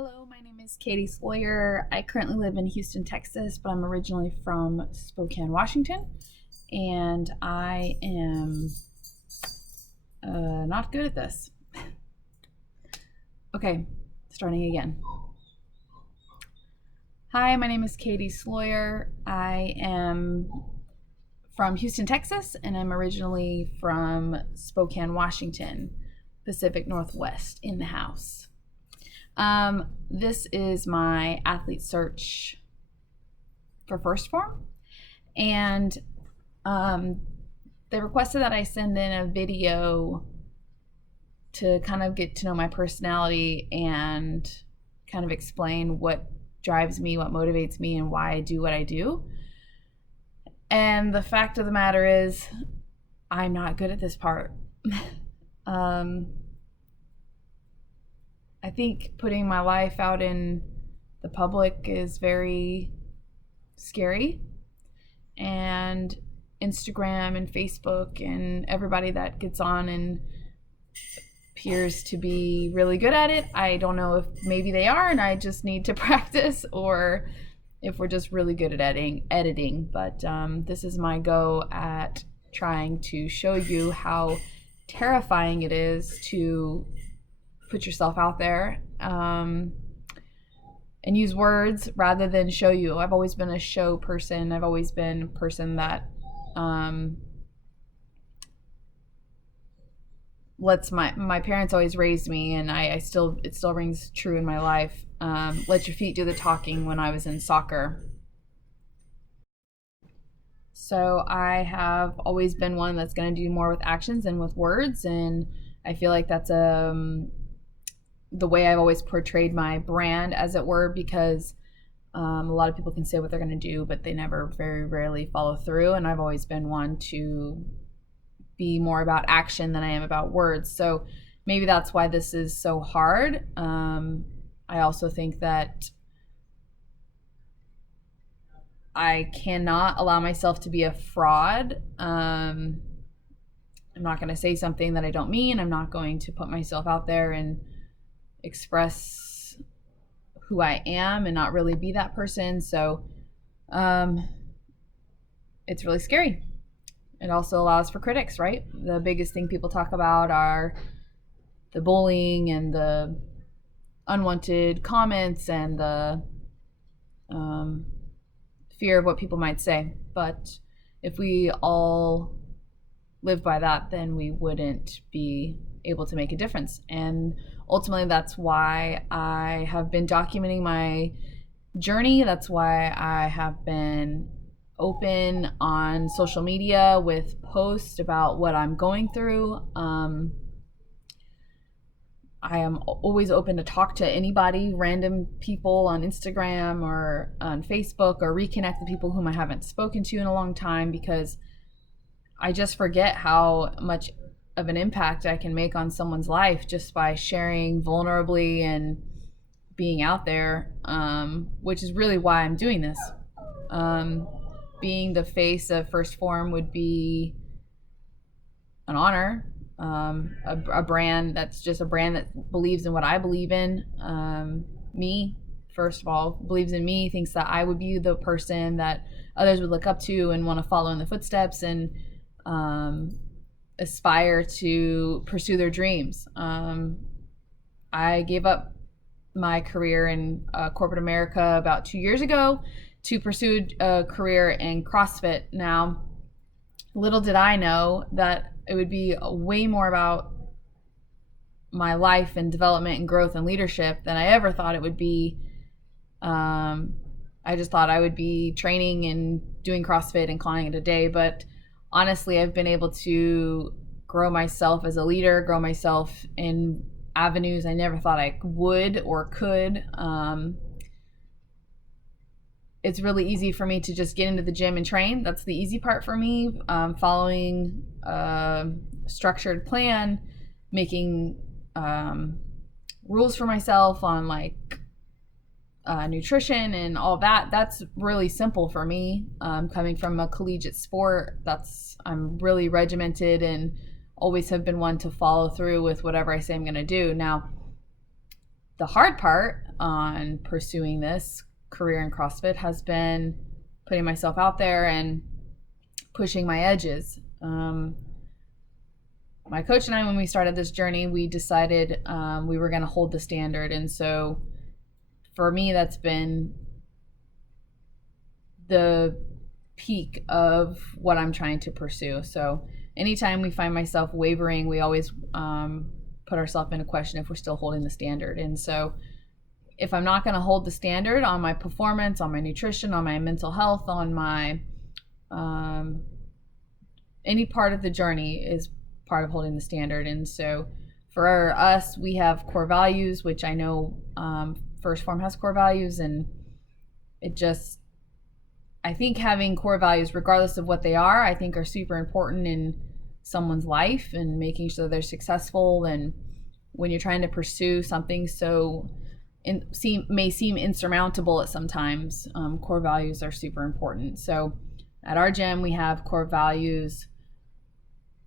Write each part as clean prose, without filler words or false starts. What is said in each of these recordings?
Hello, my name is Kslo. I currently live in Houston, Texas, but I'm originally from Spokane, Washington, and I am not good at this. Okay, starting again. Hi, my name is Kslo. I am from Houston, Texas, and I'm originally from Spokane, Washington, Pacific Northwest in the house. This is my athlete search for Phorm, and they requested that I send in a video to kind of get to know my personality and kind of explain what drives me, what motivates me, and why I do what I do. And the fact of the matter is, I'm not good at this part. I think putting my life out in the public is very scary. And Instagram and Facebook and everybody that gets on and appears to be really good at it. I don't know if maybe they are and I just need to practice, or if we're just really good at editing. But this is my go at trying to show you how terrifying it is to put yourself out there and use words rather than show you. I've always been a show person. I've always been a person that lets my parents always raised me, and it still rings true in my life. Let your feet do the talking when I was in soccer. So I have always been one that's going to do more with actions than with words, and I feel like that's the way I've always portrayed my brand, as it were, because a lot of people can say what they're going to do, but they never very rarely follow through. And I've always been one to be more about action than I am about words. So maybe that's why this is so hard. I also think that I cannot allow myself to be a fraud. I'm not going to say something that I don't mean. I'm not going to put myself out there and express who I am and not really be that person. So it's really scary. It also allows for critics, right? The biggest thing people talk about are the bullying and the unwanted comments and the fear of what people might say. But if we all lived by that, then we wouldn't be able to make a difference. And ultimately, that's why I have been documenting my journey. That's why I have been open on social media with posts about what I'm going through. I am always open to talk to anybody, random people on Instagram or on Facebook, or reconnect with people whom I haven't spoken to in a long time, because I just forget how much of an impact I can make on someone's life just by sharing vulnerably and being out there, which is really why I'm doing this. Being the face of Phorm would be an honor. A brand that's just a brand that believes in what I believe in. Me, first of all, believes in me, thinks that I would be the person that others would look up to and want to follow in the footsteps and aspire to pursue their dreams. I gave up my career in corporate America about 2 years ago to pursue a career in CrossFit. Now, little did I know that it would be way more about my life and development and growth and leadership than I ever thought it would be. I just thought I would be training and doing CrossFit and calling it a day, but honestly, I've been able to grow myself as a leader, grow myself in avenues I never thought I would or could. It's really easy for me to just get into the gym and train. That's the easy part for me. Following a structured plan, making rules for myself on nutrition and all that. That's really simple for me. Coming from a collegiate sport, I'm really regimented and always have been one to follow through with whatever I say I'm going to do. Now, the hard part on pursuing this career in CrossFit has been putting myself out there and pushing my edges. My coach and I, when we started this journey, we decided we were going to hold the standard. And so for me, that's been the peak of what I'm trying to pursue. So anytime we find myself wavering, we always put ourselves in a question if we're still holding the standard. And so if I'm not going to hold the standard on my performance, on my nutrition, on my mental health, on my any part of the journey is part of holding the standard. And so for us, we have core values, which I know First Phorm has core values, and I think having core values, regardless of what they are, I think are super important in someone's life and making sure they're successful. And when you're trying to pursue something may seem insurmountable at sometimes, core values are super important. So at our gym, we have core values,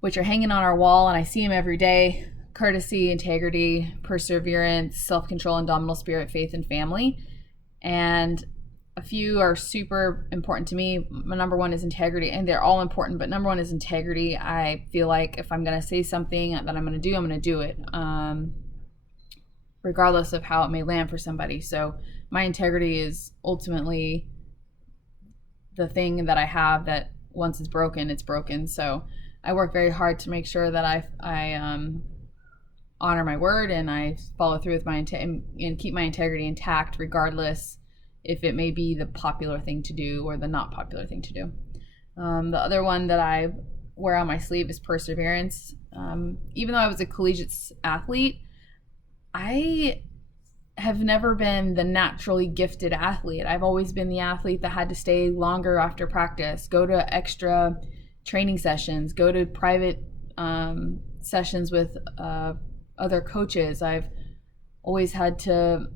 which are hanging on our wall, and I see them every day: courtesy, integrity, perseverance, self-control, indomitable spirit, faith, and family. And a few are super important to me. My number one is integrity, and they're all important, but number one is integrity. I feel like if I'm going to say something that I'm going to do it, regardless of how it may land for somebody. So my integrity is ultimately the thing that I have that once it's broken, it's broken. So I work very hard to make sure that I honor my word, and I follow through with and keep my integrity intact, regardless if it may be the popular thing to do or the not popular thing to do. The other one that I wear on my sleeve is perseverance. Even though I was a collegiate athlete, I have never been the naturally gifted athlete. I've always been the athlete that had to stay longer after practice, go to extra training sessions, go to private sessions with other coaches. I've always had to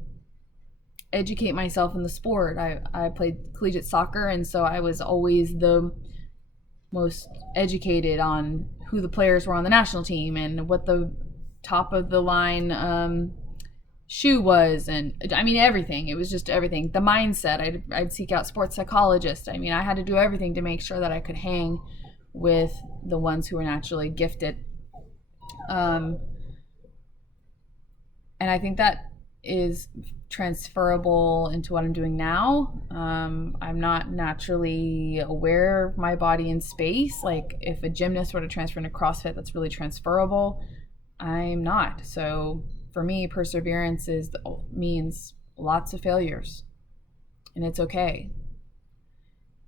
educate myself in the sport. I played collegiate soccer, and so I was always the most educated on who the players were on the national team and what the top of the line shoe was, and I mean everything. It was just everything. The mindset. I'd seek out sports psychologists. I mean, I had to do everything to make sure that I could hang with the ones who were naturally gifted. And I think that is transferable into what I'm doing now. I'm not naturally aware of my body in space. Like if a gymnast were to transfer into CrossFit, that's really transferable. I'm not. So for me, perseverance means lots of failures, and it's okay.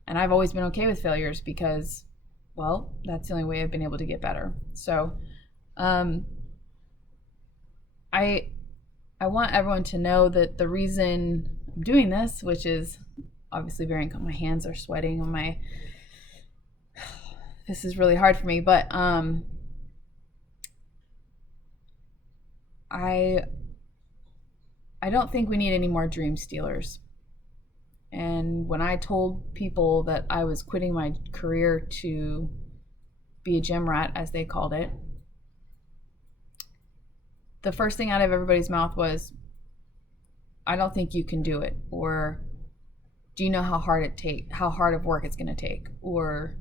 And I've always been okay with failures because, well, that's the only way I've been able to get better. So I want everyone to know that the reason I'm doing this, which is obviously very uncomfortable, my hands are sweating, this is really hard for me, but I don't think we need any more dream stealers. And when I told people that I was quitting my career to be a gym rat, as they called it, the first thing out of everybody's mouth was, I don't think you can do it, or do you know how hard of work it's going to take, or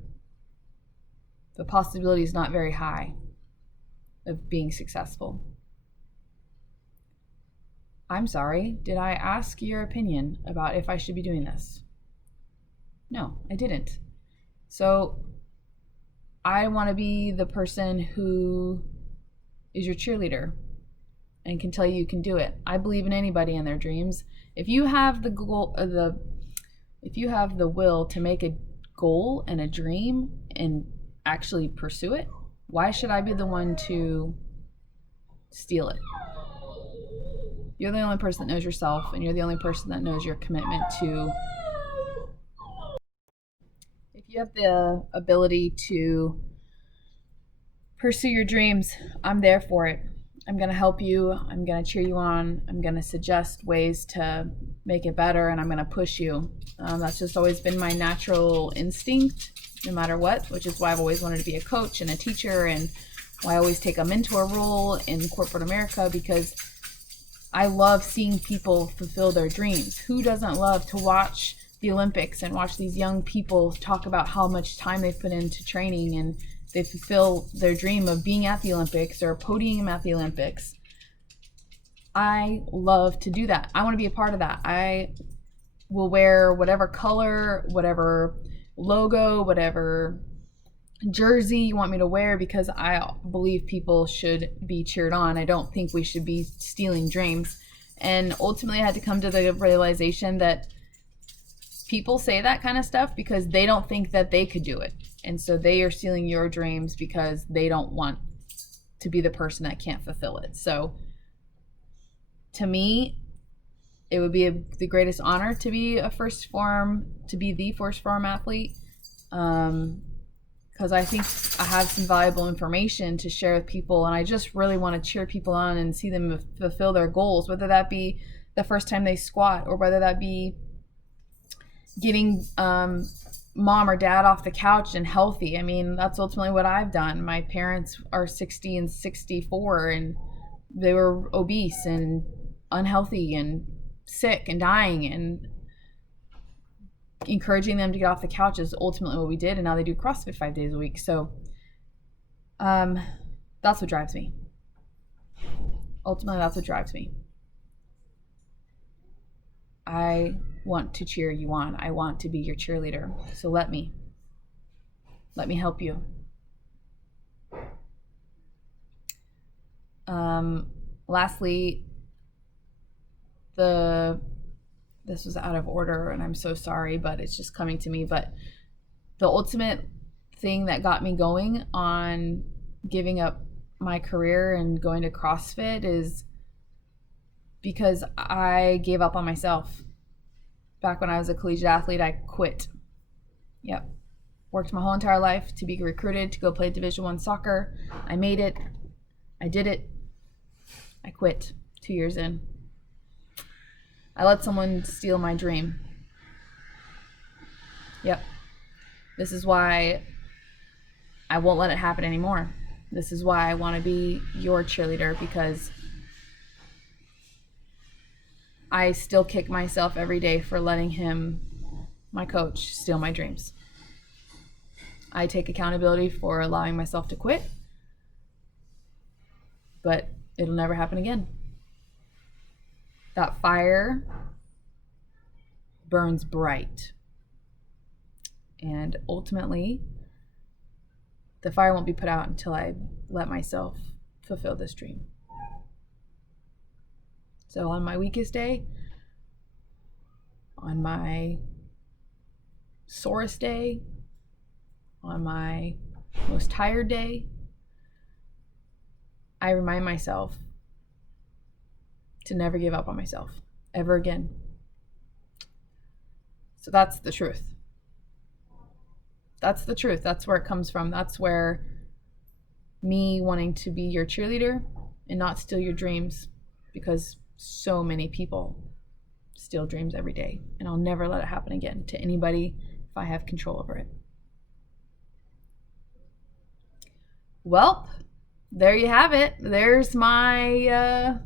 the possibility is not very high of being successful. I'm sorry, did I ask your opinion about if I should be doing this? No, I didn't. So I want to be the person who is your cheerleader and can tell you can do it. I believe in anybody and their dreams. If you have the goal, if you have the will to make a goal and a dream and actually pursue it, why should I be the one to steal it? You're the only person that knows yourself, and you're the only person that knows your commitment to. If you have the ability to pursue your dreams, I'm there for it. I'm going to help you. I'm going to cheer you on. I'm going to suggest ways to make it better, and I'm going to push you. That's just always been my natural instinct, no matter what, which is why I've always wanted to be a coach and a teacher, and why I always take a mentor role in corporate America, because I love seeing people fulfill their dreams. Who doesn't love to watch the Olympics and watch these young people talk about how much time they've put into training and they fulfill their dream of being at the Olympics or podium at the Olympics? I love to do that. I want to be a part of that. I will wear whatever color, whatever logo, whatever jersey you want me to wear, because I believe people should be cheered on. I don't think we should be stealing dreams. And ultimately, I had to come to the realization that people say that kind of stuff because they don't think that they could do it. And so they are stealing your dreams because they don't want to be the person that can't fulfill it. So to me, it would be the greatest honor to be the first Phorm athlete. Because I think I have some valuable information to share with people, and I just really want to cheer people on and see them fulfill their goals, whether that be the first time they squat or whether that be getting mom or dad off the couch and healthy. I mean, that's ultimately what I've done. My parents are 60 and 64, and they were obese and unhealthy and sick and dying, and encouraging them to get off the couch is ultimately what we did, and now they do CrossFit 5 days a week. So that's what drives me. Ultimately, that's what drives me. I want to cheer you on. I want to be your cheerleader. So let me help you. Lastly, this was out of order and I'm so sorry, but it's just coming to me. But the ultimate thing that got me going on giving up my career and going to CrossFit is because I gave up on myself. Back when I was a collegiate athlete, I quit. Yep. Worked my whole entire life to be recruited to go play Division I soccer. I made it. I did it. I quit 2 years in. I let someone steal my dream. Yep. This is why I won't let it happen anymore. This is why I want to be your cheerleader, because I still kick myself every day for letting him, my coach, steal my dreams. I take accountability for allowing myself to quit, but it'll never happen again. That fire burns bright. And ultimately, the fire won't be put out until I let myself fulfill this dream. So on my weakest day, on my sorest day, on my most tired day, I remind myself to never give up on myself ever again. So that's the truth. That's the truth. That's where it comes from. That's where me wanting to be your cheerleader and not steal your dreams, because so many people steal dreams every day, and I'll never let it happen again to anybody if I have control over it. Well, there you have it. There's my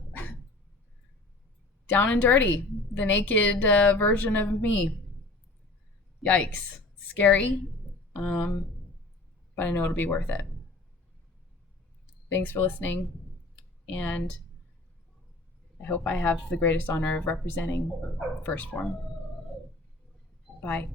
down and dirty, the naked version of me. Yikes. Scary, but I know it'll be worth it. Thanks for listening, and I hope I have the greatest honor of representing First Phorm. Bye.